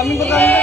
Kami ba kami?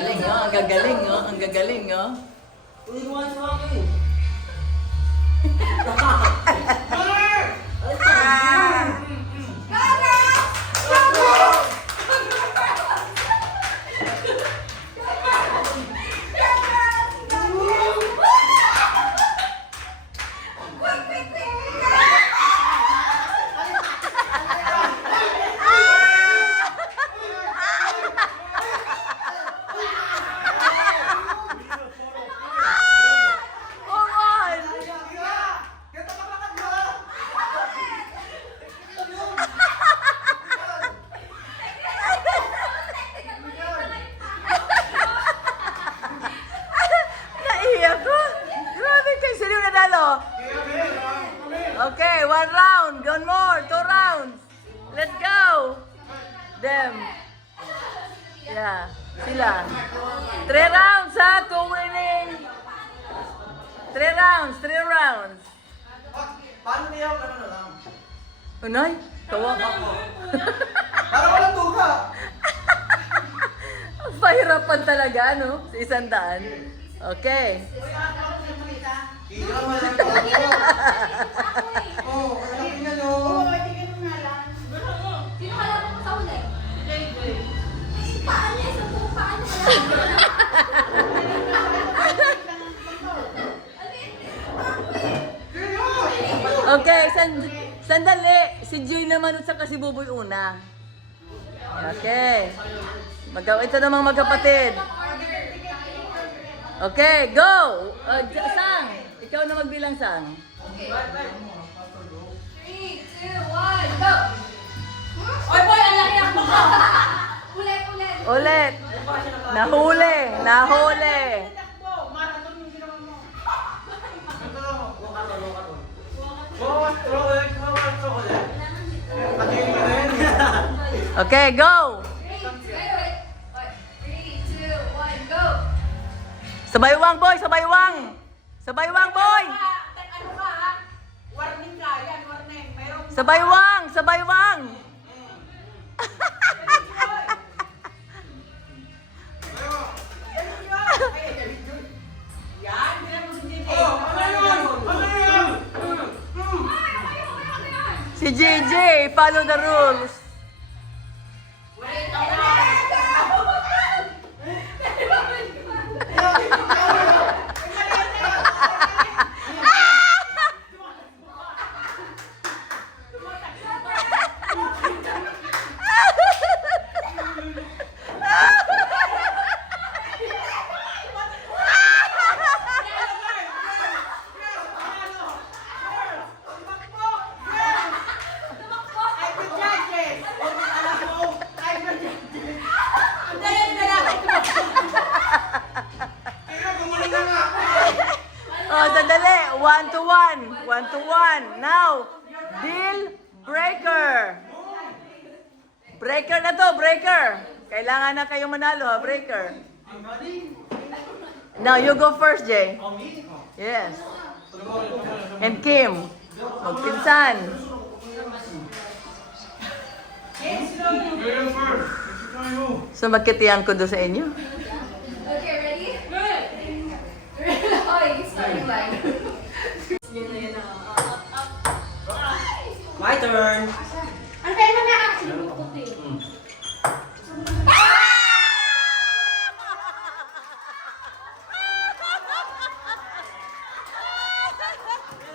galing, oh. Ang gagaling, oh. Ang gagaling, oh. Uy, mo sa akin. Naiiyak ko. Grabe kayo. Sino yung nanalo? Okay, 1 round. One more. 2 rounds. Let's go. Them. Yeah. Sila. 3 rounds, ha? 2 winning. 3 rounds. 3 rounds. Paano niya ako na lang? Unay? Tawa ka. Para walang tuga. Ang pahirapan talaga, no? Sa 100. Okay. Kira mo lang ako. Oh, alam niya no. Sino kalaban mo sa uli? Paano niya? Paano Okay, sandali. Si Joy naman at saka si Buboy una. Okay. Ito namang magkapatid. Okay, go! Sang! Ikaw na magbilang, Sang. 3, 2, 1, go! Oy, boy, ang laki ng mukha! Ulit, ulit! Ulit. Nahuli. Nahuli. Okay, go! 3, 2, 1, go! Sabaywang, boy! Sabaywang! Sabaywang, boy! Ano ka ha? Warning ka, yan, warning. Mayroong Sabaywang! Sabaywang! yan, hindi na mo si JJ. Oh, ano yun? Ano yun? Si JJ, follow the rules. I'm the judges. Alam mo, I'm the judges. Ang dali na lang. Kaya gumaling na nga. Oh, sandali. 1 to 1. 1 to 1. Now, deal breaker. Breaker na to, breaker. Kailangan na kayong manalo, ha, breaker. Now, you go first, Jay. Yes. And Kim. Magpinsan. So, magkitiyan ko doon sa inyo. Okay, ready? Good! Oy, starting line. My turn. Ano kaya naman na-action mo puti?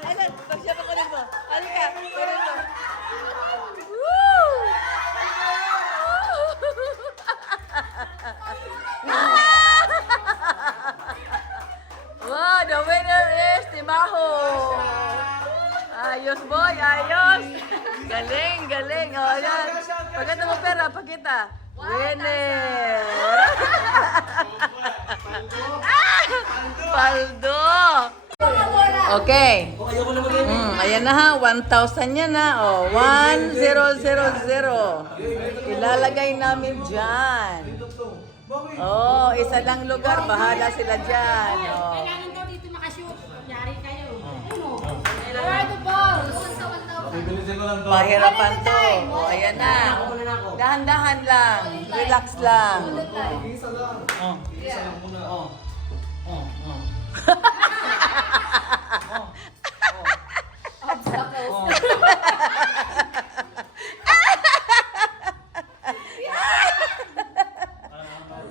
Alan, pagsiya pa ko rin mo. Halika, kunin mo. Woo! Wow, the winner is Timaho. Ayos, boy, ayos. Galing, galing. O, yan. Pagkita mo pera, pakita. Winner. Paldo. Okay. Oh, ayoko na mag-game. Ayan na ha, 1,000 yan ha. O, 1,000. Ilalagay namin dyan. Oh, isa lang lugar, bahala sila dyan. Oh. Kailangan daw dito makashoot. Yari kayo. Ano? Where are the balls? Bibilisin ko lang to. Pahirapan to. O, ayan na. Dahan-dahan lang. Relax lang. Isa lang. Isa lang muna.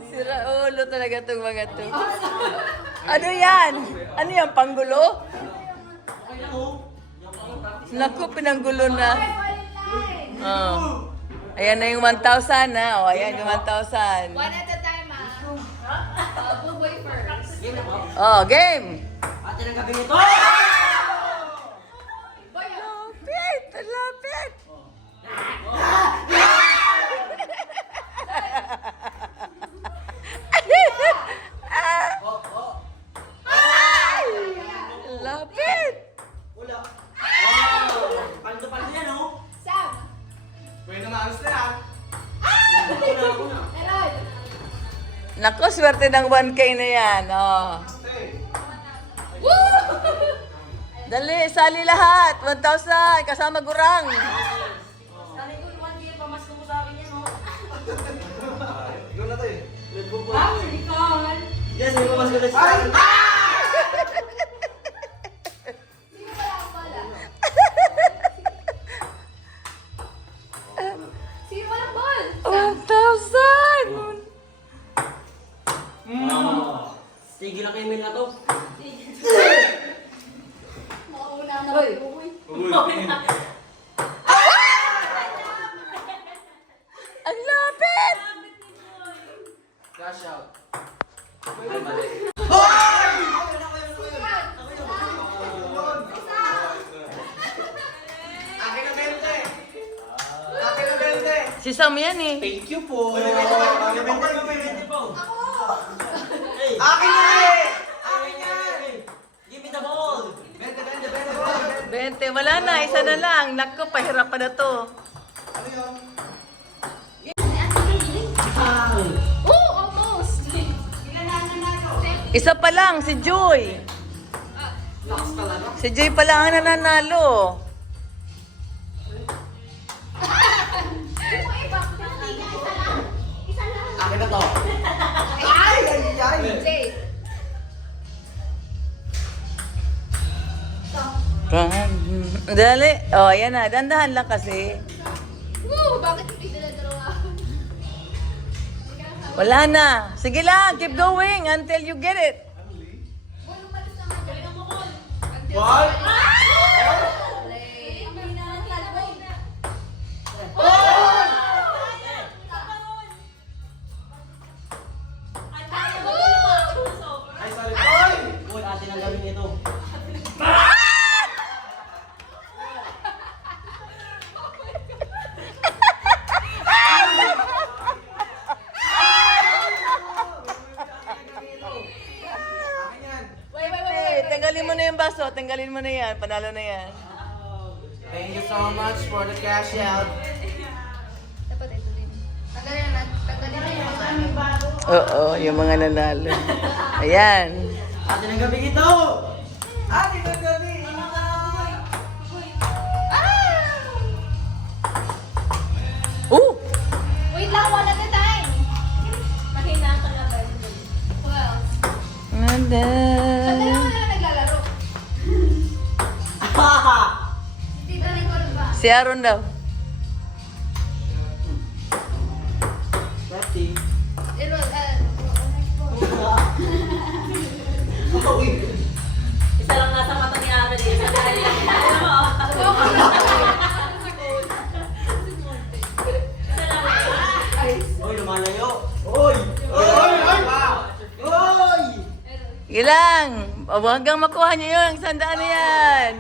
Sira ulo talaga itong mga to. Ano yan? Ano yan? Panggulo? Naku, pinanggulo na. Oh. Ayan na yung 1,000 na. O, ayan yung 1,000. One at a time, Blue boy first. Oh, game! Ate ng gabi nito. Boy, Lapit! Lapit! Ay! Lapit! Wala. Paldo-paldo yan, oh. Sam. Pwede na alas na yan. Meron. Naku, swerte ng 1K na yan. Oh. Woo! Dali, sali lahat. 1,000. Kasama gurang. Sabi ko, 1K, pamasko mo sa akin yan, oh. Ikaw na to eh. Wow, Nicole. Yes, may pamasko na siya. Sino wala ang bola? Sino walang ball? 1,000! Tigil lang kayo na to. Makauna na kayo. Ang lapit! Cash out. Akin na 20. Akin na 20. Si Sam yan eh. Thank you po. Akin Akin na eh. Give me the ball. 20. Wala na. Isa na lang. Naku, pahirapan na to. Ano yun? Oh, almost. Isa pa lang, si Joy. Si Joy pa lang ang nananalo. Akin na to. Jay. Dali. Oh, ayan na. Dandahan lang kasi. Woo! Bakit hindi dala-dalawa? Wala na. Sige lang. Keep going until you get it. Ball, umalis naman. Galing mo, Ball. What? Ay, sorry. Oy! Uy, ate ng gabi nito. Akin yan. Tanggalin mo na yung baso. Tanggalin mo na yan. Panalo na yan. Thank you so much for the cash out. Dapat ito din. Tanggalin na yung mga Oo, yung mga nanalo. Ayan. Ate ng gabi nito. Akin na gabi. Wait lang, one at a time. Mahina ka na ba? Well, Nanda. sa dalawa na lang naglalaro. Si Tita Nicole ba? Si Aaron daw. 30. Pero, Isa lang nasa mata ni Ate dito. Isa lang. Uy, lumalayo. Uy! Oy! Oy! Uy! Ilang. O, hanggang makuha niyo yun. 100 na yan.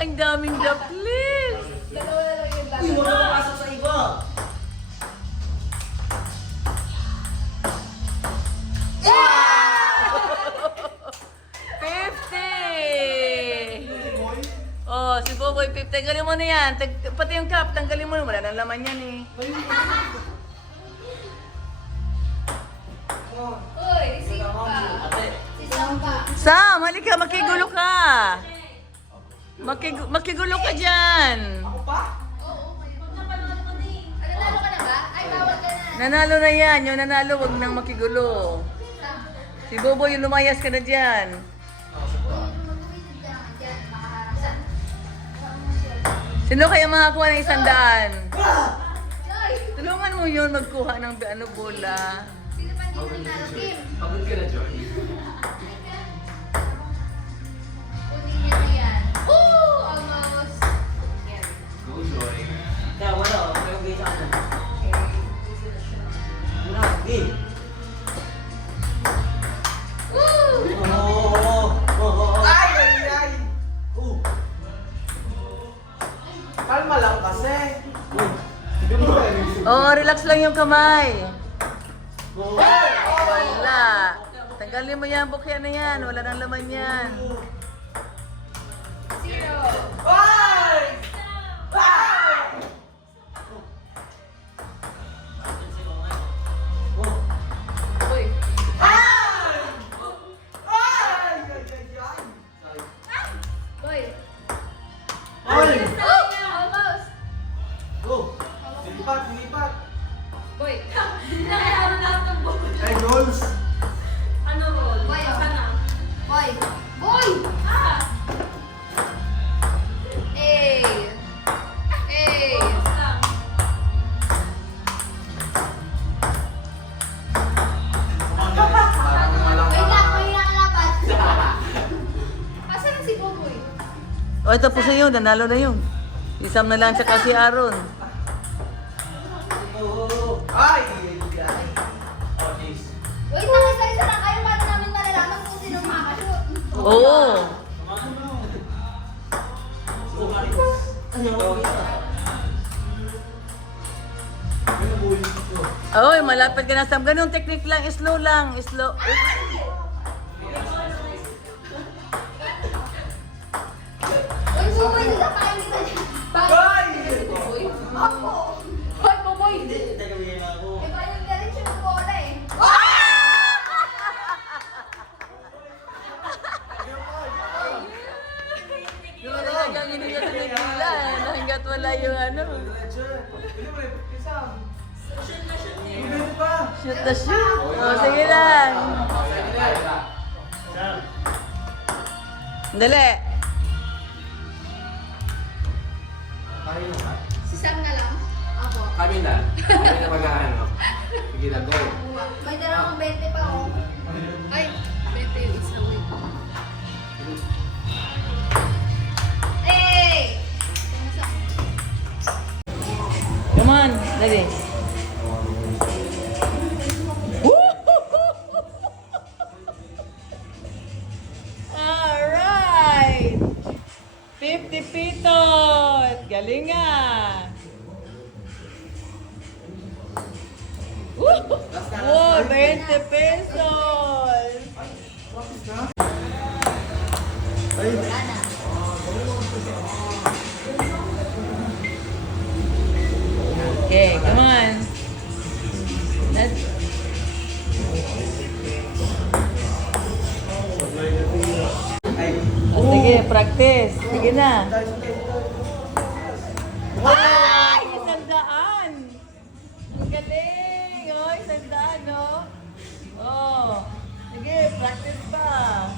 Ang daming daplis. dalawa na lang yung Uy, laro. wala makapasok sa iba. $50. Oh, si Boboy 50. Tanggalin mo na yan. Pati yung cup, tanggalin mo na. Wala nang laman yan eh. Uy, receive pa. Sisam pa. Sam, halika, makigulo ka. Makigulo ka dyan. Ako pa? Oo, napanood ko na eh. Nanalo ka na ba? Ay, bawal ka na. Nanalo na yan. Yung nanalo, wag nang makigulo. Si Boboy, yung lumayas ka na dyan. Sino kaya makakuha ng 100? Tulungan mo yun magkuha ng bola. Sino pa hindi nanalo? Kim. Pagod ka na, Joy. Kunin niya na yan. Woo! Almost. Yan. Go, Joy. Kaya wala, kayo kayo sa ano. Wala, game. Woo! Ay, ay, ay. Kalma lang kasi. Oo, relax lang yung kamay. Wala. Tanggalin mo yan, bukya na yan. Wala nang laman yan. Zero. Ay! Ay! Uy. Ay! Ay! Boy. Ay! Almost. Go! Lipat, lipat. Boy. Nakayaro lahat ng boy. Ay, goals. Ano roll? Boy, Boy. Boy! Ah! Eh. Eh. Parang malang Wait lang, may nakalapat. Asan na si Boboy? O, tapos na yun. Nanalo na yun. Isam na lang tsaka si Aaron. Ay! Ay! Ay! Oh, jeez. Wait lang, isa-isa lang kayo para namin malalaman kung sino makakashoot. Oo. Oy, malapit ka na, Sam. Ganun technique lang. Slow lang. Slow. Uy, Boboy, sasapakin kita dyan. Bakit? Boboy? Ako. Hoy, Boboy! Eh, parang galit siya ng bola eh. Yung talagang inigat na nila. Hanggat wala yung ano. Shoot the shoot. O, sige lang. Dali. Si Sam na lang. Ako. Kami na. Kami na mag-ano. Sige na, go. May dala akong 20 pa oh. Ay, 20 yung isang week. Hey! Come on. Dali. Alright. 50 pitot. Galing nga. Wow, 20 pesos. Wala na. Okay, come on. Let's... Sige, practice. Sige na. Ay! 100! Ang galing! Oh, 100, no? Oh. Sige, practice pa.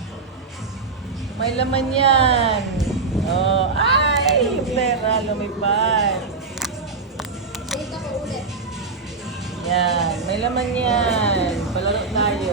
May laman yan. Oh, ay! Pera, lumipad. Save ako ulit. Yan, may laman yan. Palaro tayo.